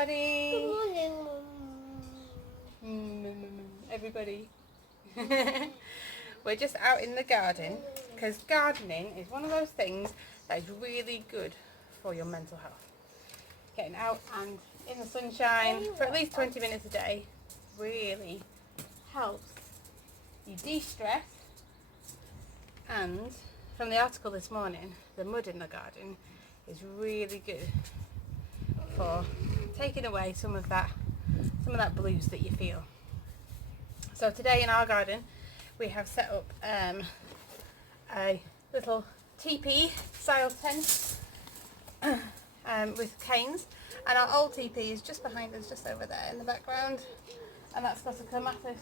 everybody. Good morning. Everybody. We're just out in the garden because gardening is one of those things that is really good for your mental health. Getting out and in the sunshine for at least 20 minutes a day really helps you de-stress. And from the article this morning, the mud in the garden is really good for taking away some of that blues that you feel. So today in our garden we have set up a little teepee style tent with canes, and our old teepee is just behind us, just over there in the background, and that's got a clematis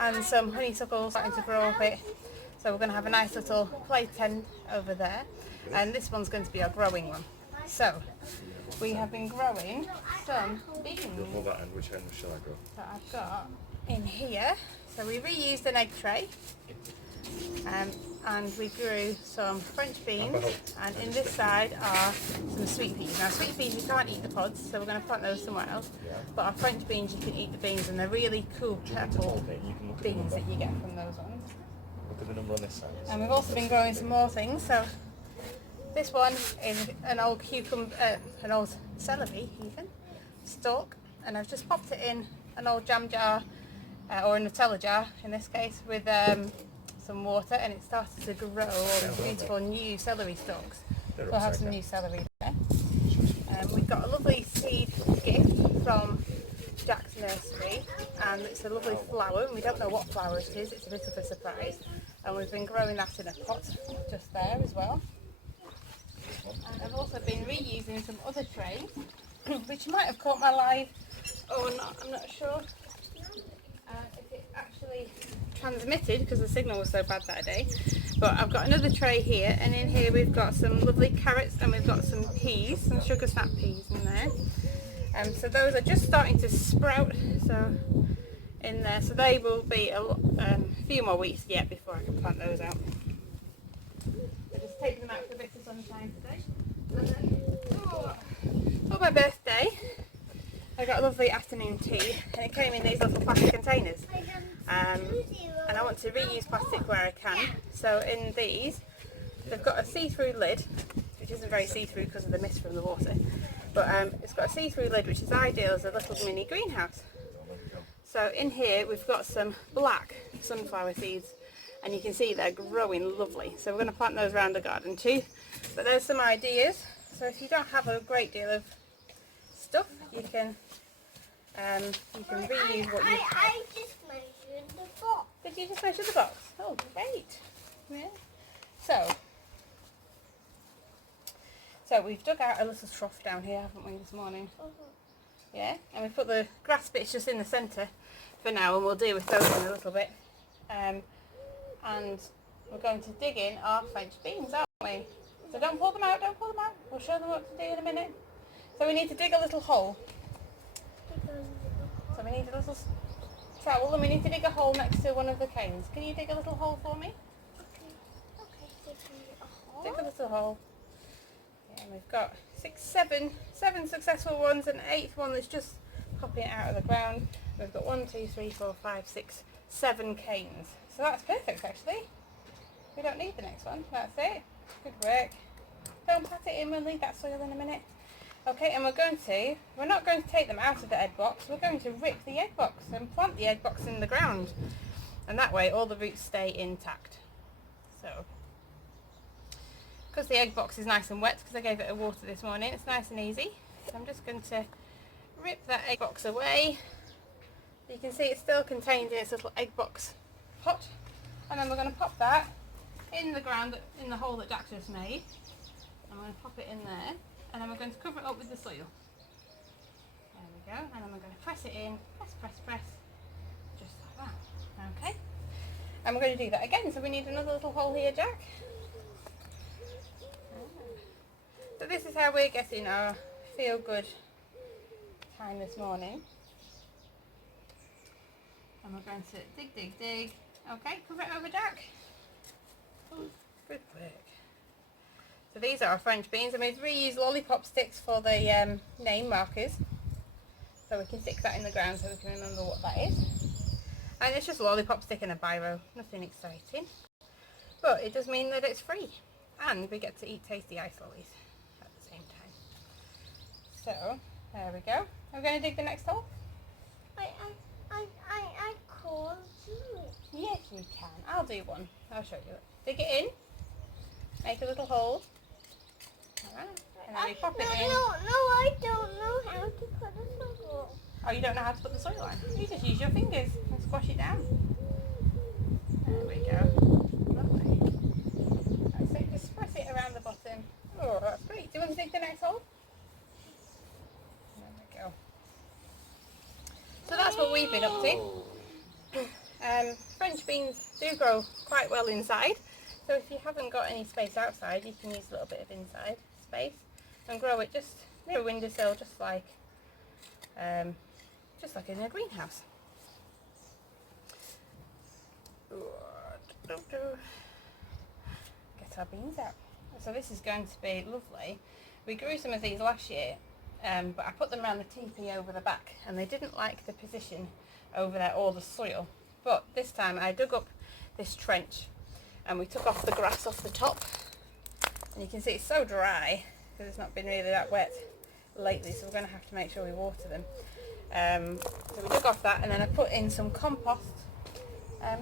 and some honeysuckle starting to grow up it. So we're going to have a nice little play tent over there, and this one's going to be our growing one. So we have been growing some beans Which end shall I go? that I've got in here. So we reused an egg tray, and we grew some French beans, and in this side are some sweet peas. Now sweet peas you can't eat the pods, so we're going to plant those somewhere else, but our French beans you can eat the beans, and they're really cool purple beans that you get from those ones. Look at the number on this side. And we've also been growing some more things. So this one is an old an old celery even stalk, and I've just popped it in an old jam jar or a Nutella jar in this case with some water, and it started to grow all these beautiful new celery stalks. We'll have some new celery there. We've got a lovely seed gift from Jack's nursery, and it's a lovely flower, and we don't know what flower it is, it's a bit of a surprise, and we've been growing that in a pot just there as well. And I've also been reusing some other trays which might have caught my live or not, I'm not sure if it actually transmitted because the signal was so bad that day, but I've got another tray here, and in here we've got some lovely carrots, and we've got some peas, some sugar snap peas in there. So those are just starting to sprout, so in there, so they will be a few more weeks yet before I can plant those out. I'm just taking them out for a bit of sunshine today. And then, for my birthday I got a lovely afternoon tea, and it came in these little plastic containers, and I want to reuse plastic where I can. So in these they've got a see-through lid, which isn't very see-through because of the mist from the water, but it's got a see-through lid which is ideal as a little mini greenhouse. So in here we've got some black sunflower seeds, and you can see they're growing lovely, so we're going to plant those around the garden too. But there's some ideas. So if you don't have a great deal of stuff, you can reuse what you have. I just measured the box. Did you just measure the box? Oh great. Yeah. So we've dug out a little trough down here, haven't we, this morning? Yeah, and we put the grass bits just in the centre for now, and we'll deal with those in a little bit. And we're going to dig in our French beans, aren't we? So don't pull them out, don't pull them out. We'll show them what to do in a minute. So we need to dig a little hole. So we need a little trowel, and we need to dig a hole next to one of the canes. Can you dig a little hole for me? Okay, Dig a little hole. Yeah, and we've got seven successful ones, and an eighth one that's just popping out of the ground. We've got 1, 2, 3, 4, 5, 6, 7 canes. So that's perfect actually. We don't need the next one. That's it. Good work. Don't pat it in, we'll leave that soil in a minute. Okay, and we're not going to take them out of the egg box, we're going to rip the egg box and plant the egg box in the ground. And that way all the roots stay intact. So, because the egg box is nice and wet, because I gave it a water this morning, it's nice and easy. So I'm just going to rip that egg box away. You can see it's still contained in its little egg box pot. And then we're going to pop that in the ground, in the hole that Jack just made. I'm going to pop it in there, and then we're going to cover it up with the soil. There we go, and then we're going to press it in, press, just like that. Okay, and we're going to do that again, so we need another little hole here, Jack. So this is how we're getting our feel good time this morning. And we're going to dig. Okay, cover it over, Jack. Good work. So these are our French beans, and we've reused lollipop sticks for the name markers. so we can stick that in the ground so we can remember what that is. And it's just a lollipop stick and a biro, nothing exciting. But it does mean that it's free, and we get to eat tasty ice lollies at the same time. So, there we go. Are we going to dig the next hole? I can't do it. Yes, we can. I'll do one. I'll show you it. Dig it in. Make a little hole. Alright. And then we pop it in. No, I don't know how to put a soil. Oh, you don't know how to put the soil on? You just use your fingers and squash it down. There we go. Lovely. That's it. Just press it around the bottom. Oh, that's great. Do you want to dig the next hole? There we go. So that's what we've been up to. French beans do grow quite well inside, so if you haven't got any space outside, you can use a little bit of inside space and grow it just near a windowsill, just like in a greenhouse. Get our beans out. So this is going to be lovely. We grew some of these last year, but I put them around the teepee over the back, and they didn't like the position over there or the soil. But this time I dug up this trench and we took off the grass off the top, and you can see it's so dry because it's not been really that wet lately, so we're going to have to make sure we water them. So we dug off that, and then I put in some compost,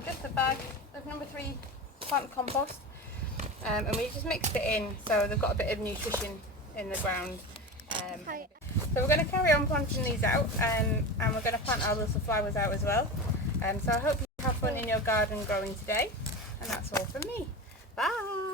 just a bag of number 3 plant compost, and we just mixed it in so they've got a bit of nutrition in the ground. So we're going to carry on planting these out, and we're going to plant our little flowers out as well. So I hope you have fun in your garden growing today, and that's all from me. Bye!